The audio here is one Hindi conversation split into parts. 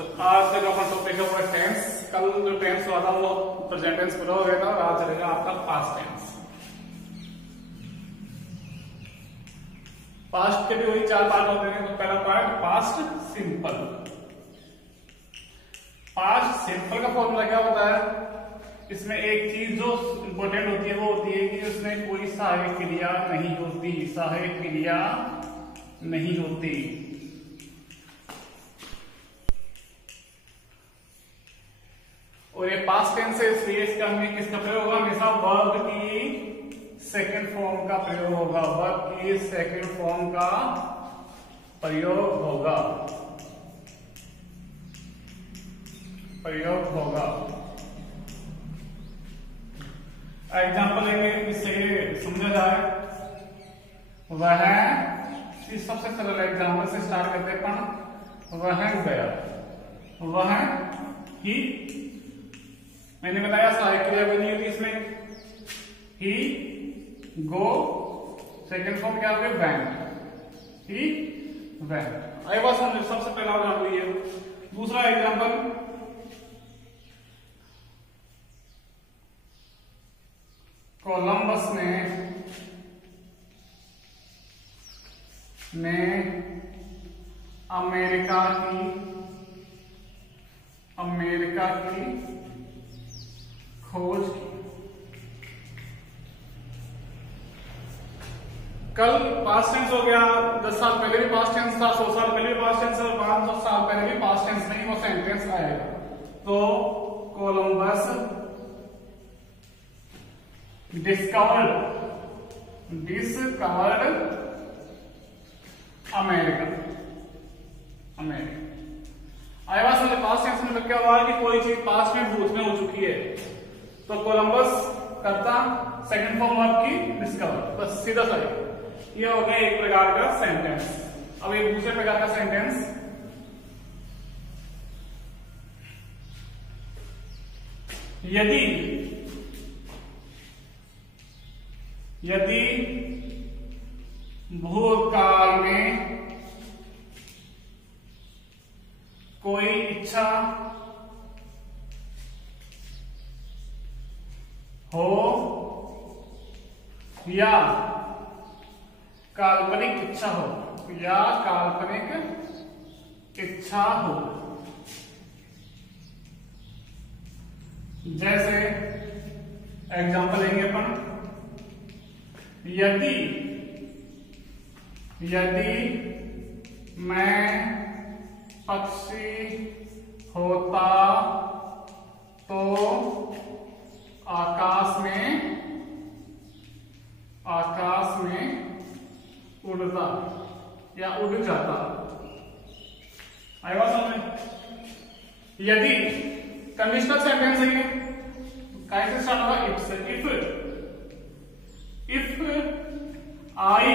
आज तक अपना टॉपिक है वो टेंस। कल जो टेंस हुआ था वो प्रेजेंट टेंस पूरा हो गया था और आज चलेगा आपका पास्ट टेंस। पास्ट के भी वही 4 पार्ट होते हैं। तो पहला part past simple. Past simple का फॉर्मूला क्या होता है? इसमें एक चीज जो इंपॉर्टेंट होती है वो होती है कि उसमें कोई सहायक क्रिया नहीं होती। सहायक क्रिया नहीं होती। और ये पास्ट टेंस है इसलिए इसका हमें किसका प्रयोग होगा? हमेशा वर्ब की सेकंड फॉर्म का प्रयोग होगा। वर्ब की सेकंड फॉर्म का प्रयोग होगा। एग्जाम्पल लेंगे इससे समझा जाए। वह सबसे सरल एग्जाम्पल से स्टार्ट करते हैं। वह गया। वह ही मैंने बताया सहायक क्रिया कोई नहीं होती इसमें। ही गो सेकंड फॉर्म क्या हो गया? Went. He went. I was समझ सबसे पहला एग्जाम्पल ये। दूसरा एग्जाम्पल कोलंबस ने अमेरिका की खोज की। कल पास्ट टेंस हो गया। 10 साल पहले भी पास्ट टेंस था, 100 साल पहले भी पास्ट टेंस और 500 साल पहले भी पास्ट टेंस नहीं, वो सेंटेंस आएगा। तो कोलंबस डिस्कवर्ड अमेरिका। आएगा समझ। पास्ट टेंस में क्या हुआ कि कोई चीज पास्ट में भूत में हो चुकी है तो कोलंबस करता सेकंड फॉर्म वर्ब की डिस्कवर। बस सीधा सा ये हो गया एक प्रकार का सेंटेंस। अब एक दूसरे प्रकार का सेंटेंस। यदि भूतकाल में कोई इच्छा हो या काल्पनिक इच्छा हो, जैसे एग्जांपल लेंगे अपन। यदि मैं पक्षी होता तो आकाश में उड़ता या उड़ जाता। आएगा समझ। यदि कंडीशनल सेंटेंस है ये, कैसे स्टार्ट होगा? इफ से। इफ आई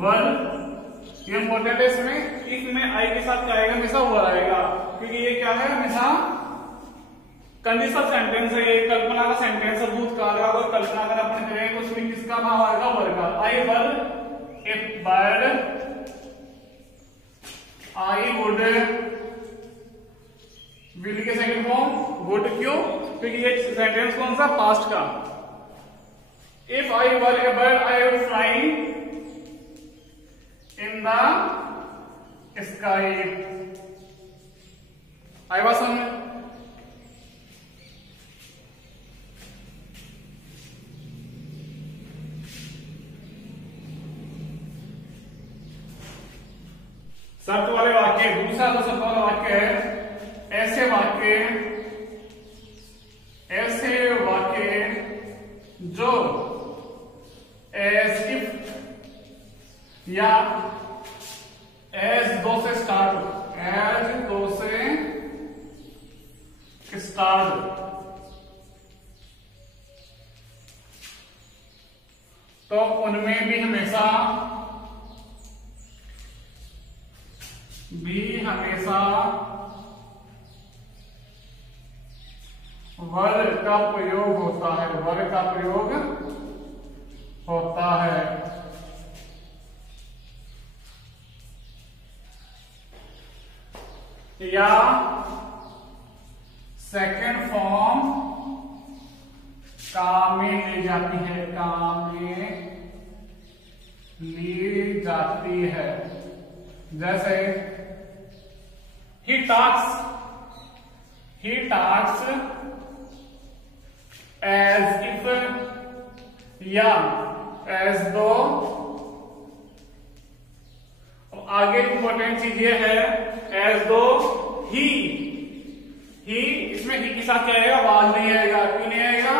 वर, ये इंपॉर्टेंट है इसमें। इफ में आई के साथ क्या आएगा? हमेशा वर आएगा, क्योंकि ये क्या है? हमेशा कंडीशनल सेंटेंस है। ये कल्पना का सेंटेंस है। भूतकाल का कोई कल्पना अगर अपन करें तो उसमें किसका भाव आएगा? वर का। आई वर ए बर्ड, आई वुड विल के सेकंड फॉर्म वुड। क्यों? क्योंकि ये सेंटेंस कौन सा? पास्ट का। If I were A bird I would fly in the sky. I was समझ। शर्त वाले वाक्य। दूसरा जो शर्त वाला वाक्य है, ऐसे वाक्य जो एज इफ या एज दो से स्टार्ट तो उनमें भी हमेशा वर्ग का प्रयोग होता है। वर्ग का प्रयोग होता है। या सेकंड फॉर्म काम में ली जाती है, काम में ली जाती है। जैसे he talks as if, या as though। आगे इंपॉर्टेंट चीज ये है as though he इसमें ही के साथ क्या आएगा, वाज नहीं आएगा। क्यों नहीं आएगा?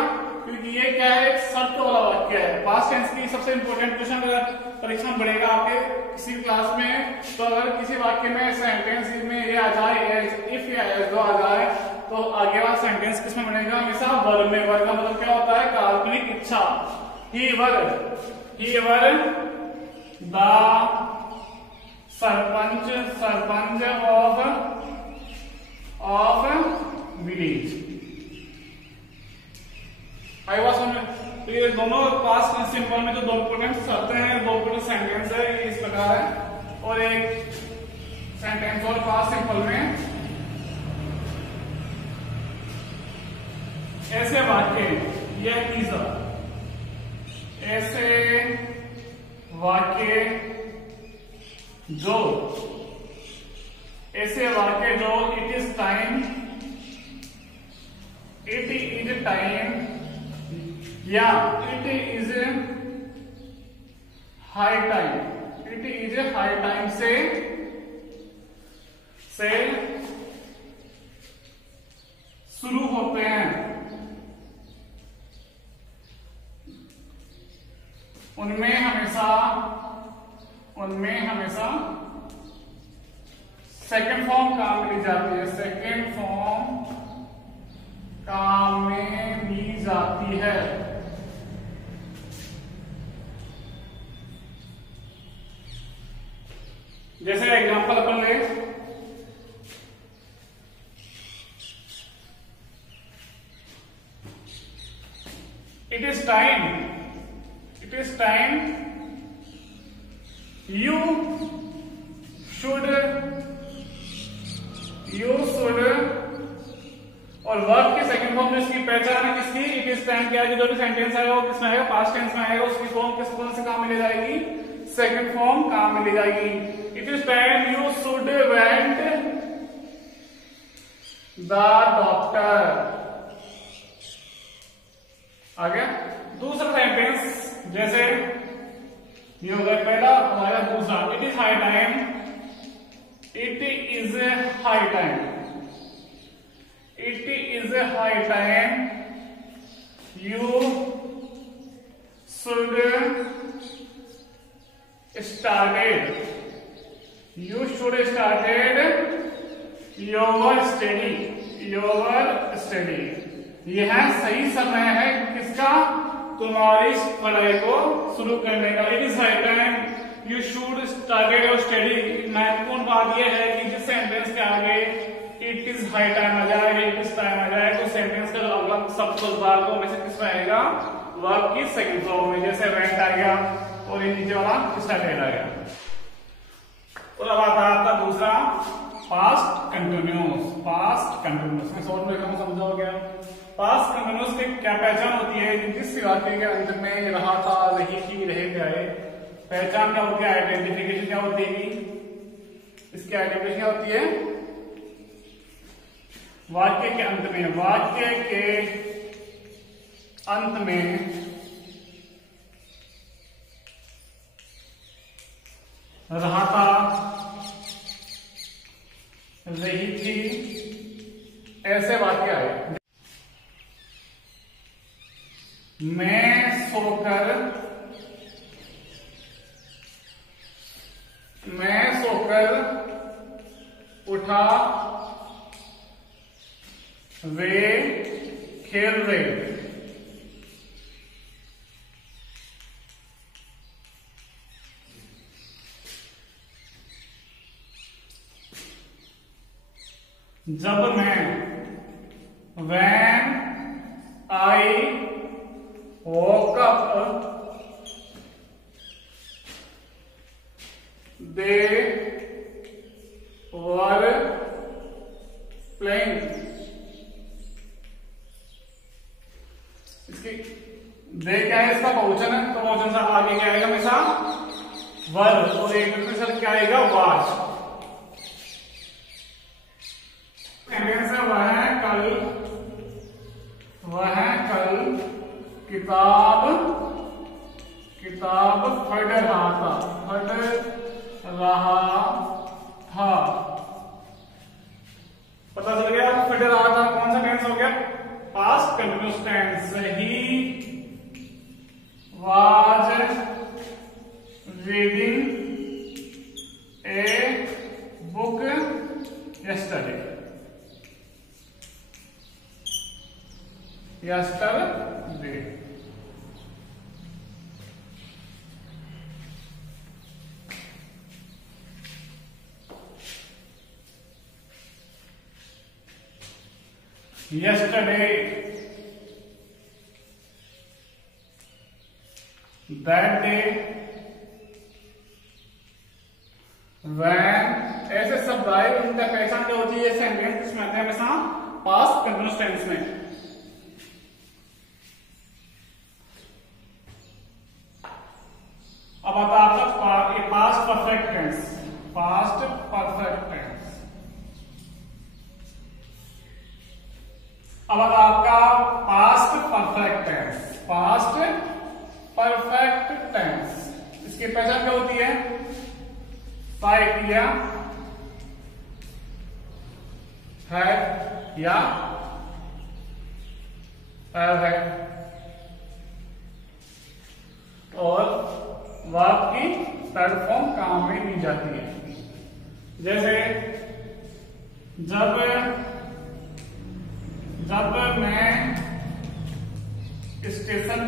क्योंकि ये क्या है, एक शर्त वाला वाक्य है। पास्ट टेंस की सबसे इंपॉर्टेंट क्वेश्चन अगर परीक्षा में बढ़ेगा आपके किसी भी क्लास में, तो अगर किसी वाक्य में सेंटेंस में ये आ जाए इफ या एज दो आ जाए, तो आगे वाला सेंटेंस किसमें बनेगा, हमेशा वर्ब में। वर्ब का मतलब क्या होता है, काल्पनिक इच्छा। He were the sarpanch of village. I was समझ। तो ये दोनों पास्ट सिंपल में जो दो इंपोर्टेंट शर्तें हैं, दो इंपोर्टेंट सेंटेंस है, ये इस प्रकार है। और एक सेंटेंस और पास्ट सिंपल में ऐसे वाक्य, यह तीसरा, ऐसे वाक्य जो इट इज टाइम या इट इज हाई टाइम से शुरू होते हैं, उनमें हमेशा सेकंड फॉर्म काम में ली जाती है, सेकंड फॉर्म काम में ली जाती है। जैसे एग्जांपल अपन ले, it is time you should और वर्ब के सेकंड फॉर्म में इसकी पहचान है किसकी, इट इज टाइम क्या है, जो भी सेंटेंस है वो किसमें आएगा, पास्ट टेंस में आएगा। उसकी फॉर्म किस कौन से काम में ले जाएगी, सेकंड फॉर्म काम में ले जाएगी। It is time you should went the doctor. आ गया दूसरा सेंटेंस, जैसे ये हो गया पहला, हमारा दूसरा, it is high time you should started your study। यह सही समय है किसका, तुम्हारी पढ़ाई को शुरू करने का। It is high time you should started your study. महत्वपूर्ण बात यह है कि जिस सेंटेंस के आगे इट इज हाई टाइम आ जाए, इट इज टाइम आ जाए, तो सेंटेंस का जो अगला सब भागों में से किस में आएगा, वर्ब की सेकंड फॉर्म में। जैसे वेंट आ गया और ये नीचे वाला स्टार्टेड आ गया। और अब आता है आपका दूसरा पास्ट कंटिन्यूअस में शॉर्ट में समझाओ क्या। पास्ट कंटिन्यूअस की क्या पहचान होती है, जिस वाक्य के अंत में रहा था, रही थी, रह गए, पहचान क्या होती है, आइडेंटिफिकेशन क्या होती है, इसकी आइडेंटिफिकेशन क्या होती है, वाक्य के अंत में रहा था, रही थी, ऐसे वाक्य आए। मैं सोकर उठा, वे खेल रहे। जब मैं, when I woke up, they were playing. इसकी दे क्या है, इसका बहुवचन है, तो बहुवचन से आगे क्या आएगा हमेशा वर, और एक दूसरे क्या आएगा वाज। सेंटेंस है वह कल किताब पढ़ रहा था। पता चल गया पढ़ रहा था कौन सा टेंस हो गया, past continuous tense. He was reading a book yesterday। Yesterday, that day, when, ऐसे शब्द आए उनका पहचान क्या होती है, सेंटेंस किसमें आते हैं हमेशा पास्ट कंटिन्यूअस टेंस में। अब आता है आपका past perfect tense. Past perfect tense. अब आता आपका past perfect tense. Past perfect tense, इसकी पहचान क्या होती है, साय किया है या है, और वर्ब की थर्ड फॉर्म काम में ली जाती है। जैसे जब मैं स्टेशन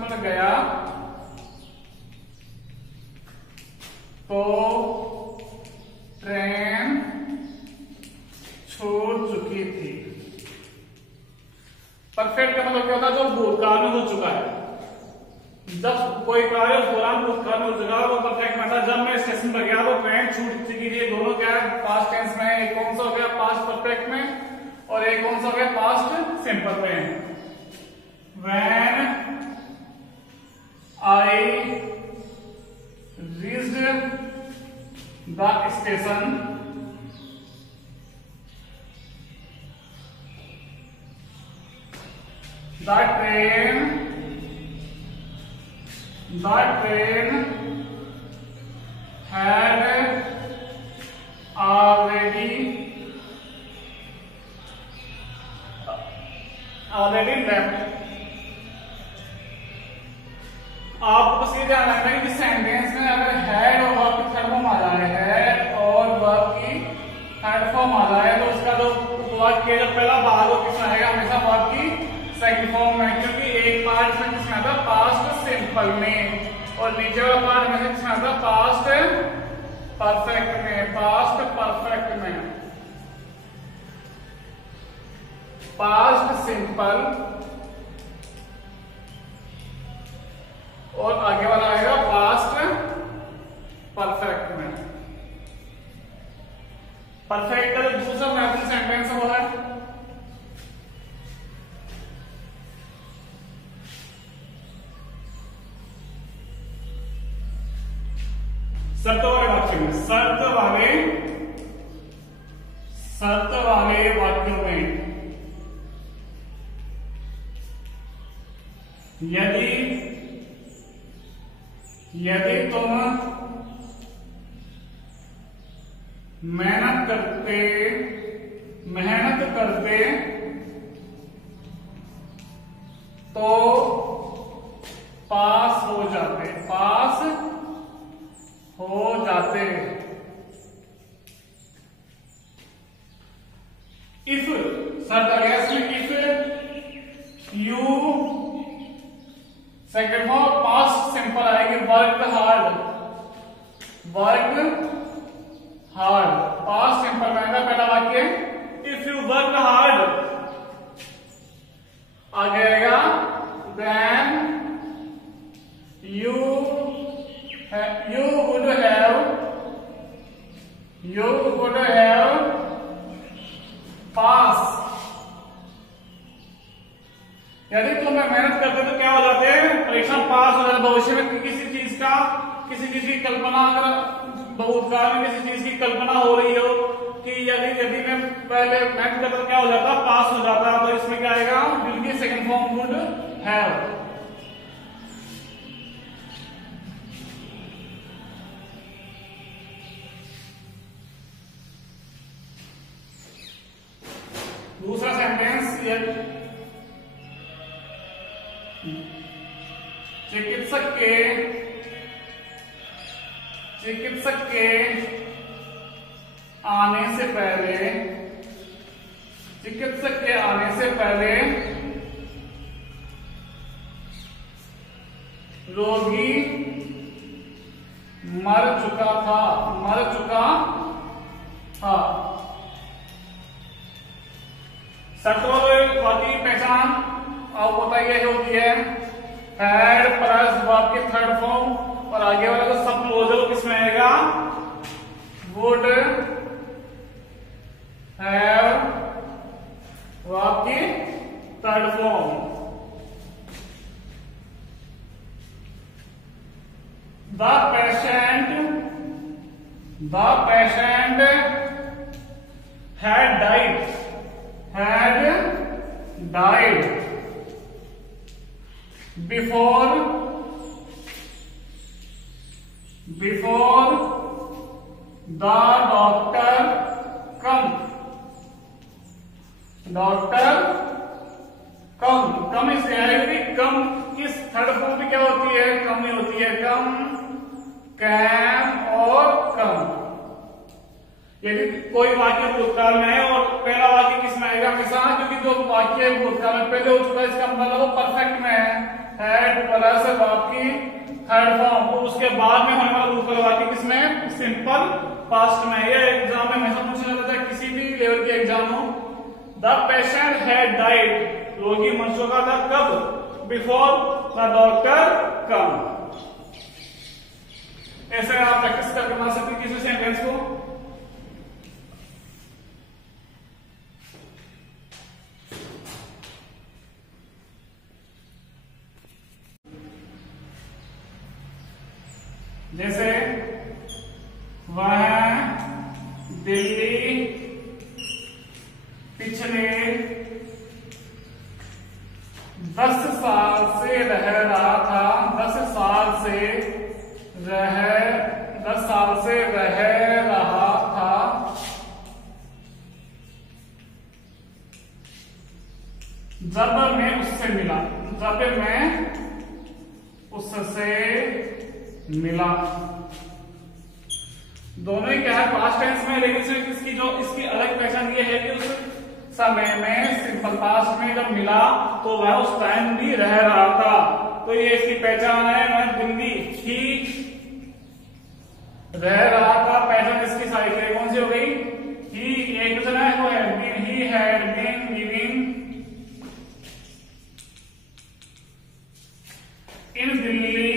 पर गया तो ट्रेन छूट चुकी थी। परफेक्ट का मतलब क्या होता है, जो भूतकाल में हो चुका है। जब कोई कार्य उस दौरान भूतकाल में हो चुका है वो परफेक्ट में था। जब मैं स्टेशन पर गया तो ट्रेन छूट चुकी थी। दोनों क्या है, पास्ट टेंस में। एक कौन सा हो गया पास्ट परफेक्ट में, और एक कौन सा हो गया पास्ट सिंपल में। When I reached the station, the train had already left। आपको बस ये ध्यान रखना है कि सेंटेंस में अगर हैड और वर्ब की थर्ड फॉर्म आ जाए, हैड और वर्ब की थर्ड फॉर्म आ जाए, तो उसका जो वाक्य का पहला भाग हो किसमें आएगा, हमेशा वर्ब की सेकंड फॉर्म में। क्योंकि एक पार्ट में किसमें आता है पास्ट सिंपल में, और नीचे वाला पार्ट में किसमें आता है पास्ट परफेक्ट में। पास्ट परफेक्ट में पास्ट सिंपल, और आगे वाला आएगा पास्ट परफेक्ट में। परफेक्ट का जो दूसरा मैथिंग सेंटेंस वो है शर्त वाले वाक्य में। शर्त वाले वाक्यों में यदि तुम मेहनत करते तो पास हो जाते। इफ शर्त आ गया इसमें, if you second form past simple आएगी, वर्क हार्ड पास्ट सिंपल आएगा पहला वाक्य। इफ यू वर्क हार्ड आगे आएगा देन यू would have किसी चीज की कल्पना, अगर भूतकाल में किसी चीज की कल्पना हो रही हो कि यदि मैं पहले मेंट करता तो क्या हो जाता, पास हो जाता, तो इसमें क्या आएगा, विल की सेकंड फॉर्म वुड हैव। दूसरा सेंटेंस ये, चिकित्सक के आने से पहले रोगी मर चुका था। सटोर वाक्य की पहचान आपको बताइए होती है हैड प्लस वर्ब की थर्ड फॉर्म, और आगे वाला तो सब क्लोजर किसमें आएगा, वुड हैव वर्ब की third form. The patient had died before the doctor come इससे आएगी, कम किस थर्ड फॉर्म में क्या होती है, कम ही होती है, कम, कैम और कम। यदि कोई वाक्य भूतकाल में है और पहला वाक्य किसमें आएगा हमेशा, क्योंकि जो वाक्य भूतकाल में पहले हो चुका है इसका मतलब वो परफेक्ट में है, हैड प्लस वर्ब की थर्ड फॉर्म, और उसके बाद में होने वाला दूसरा वाक्य किसमें, सिंपल पास्ट में। ये एग्जाम में हमेशा पूछा जाता है, किसी भी लेवल के एग्जाम हो। द पेशेंट हैड डाइड, रोगी मर चुका था कब, बिफोर द डॉक्टर कम। ऐसे आप प्रैक्टिस करके बना सकते किसी सेंटेंस को। जैसे वह दिल्ली पिछले 10 साल से रह रहा था, 10 साल से रह रहा था, जब मैं उससे मिला। दोनों ही क्या है, पास्ट टेंस में, लेकिन सिर्फ इसकी अलग पहचान ये है कि उस समय में सिंपल पास्ट में जब मिला तो वह उस टाइम भी रह रहा था, तो ये इसकी पहचान है। वह दिल्ली ही रह रहा था, पहचान इसकी सारी कौन सी हो गई, ही एक क्वेश्चन है, वो he had been living in Delhi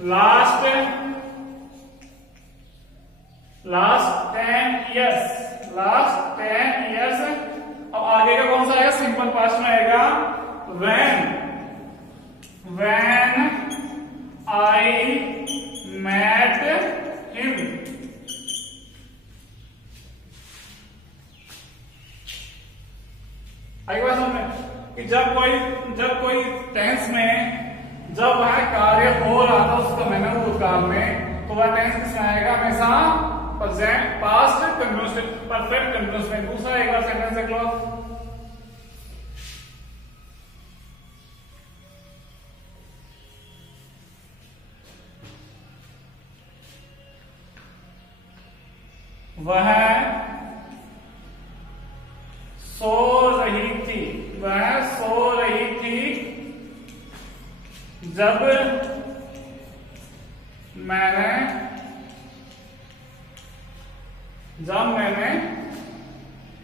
last 10 years। अब आगे का कौन सा है, सिंपल पास्ट में आएगा, when I met him। आगे बात समझ में कि जब कोई टेंस में जब वह कार्य हो रहा था उसका मैंने भूतकाल में, तो वह टेंस किसमें आएगा, हमेशा present past continuous perfect continuous में। दूसरा एक बार सेंटेंस देख लो, वह सो रही थी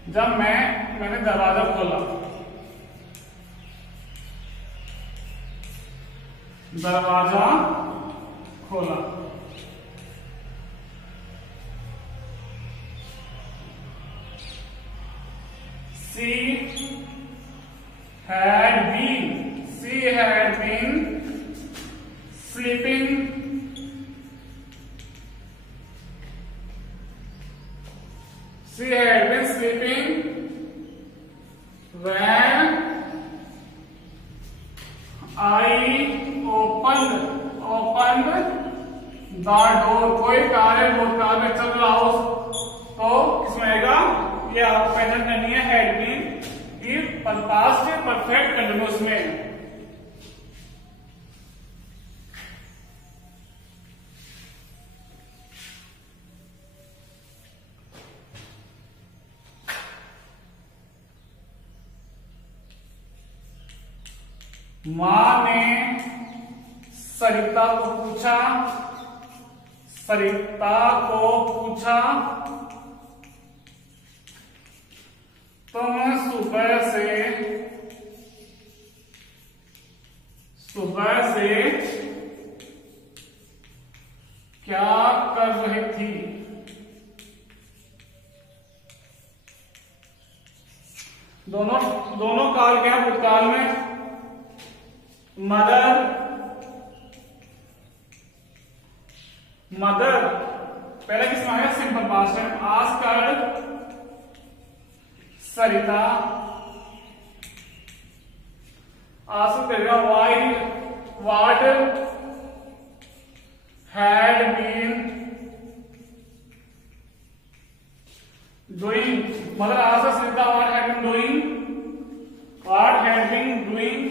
जब मैंने दरवाजा खोला। She had been sleeping, she had been sleeping when I opened the door। कोई कार है, वो कार में चल रहा हो तो किसमें आएगा, ये आप पैटर्न करनी है हैड बीन की पास्ट परफेक्ट कंटिन्यूअस में। मां ने सरिता को पूछा, तुम सुबह से क्या कर रही थी। दोनों काल क्या है भूतकाल में। मदर पहले किसमें आएगा, सिंपल पास्ट है। आस्क्ड सरिता, आंसर करेगा what had been doing. Mother answer Sarita what had been doing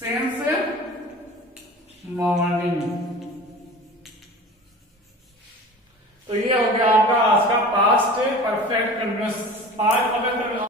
since morning. तो ये हो गया आपका आज का पास्ट परफेक्ट कंटिन्यूअस।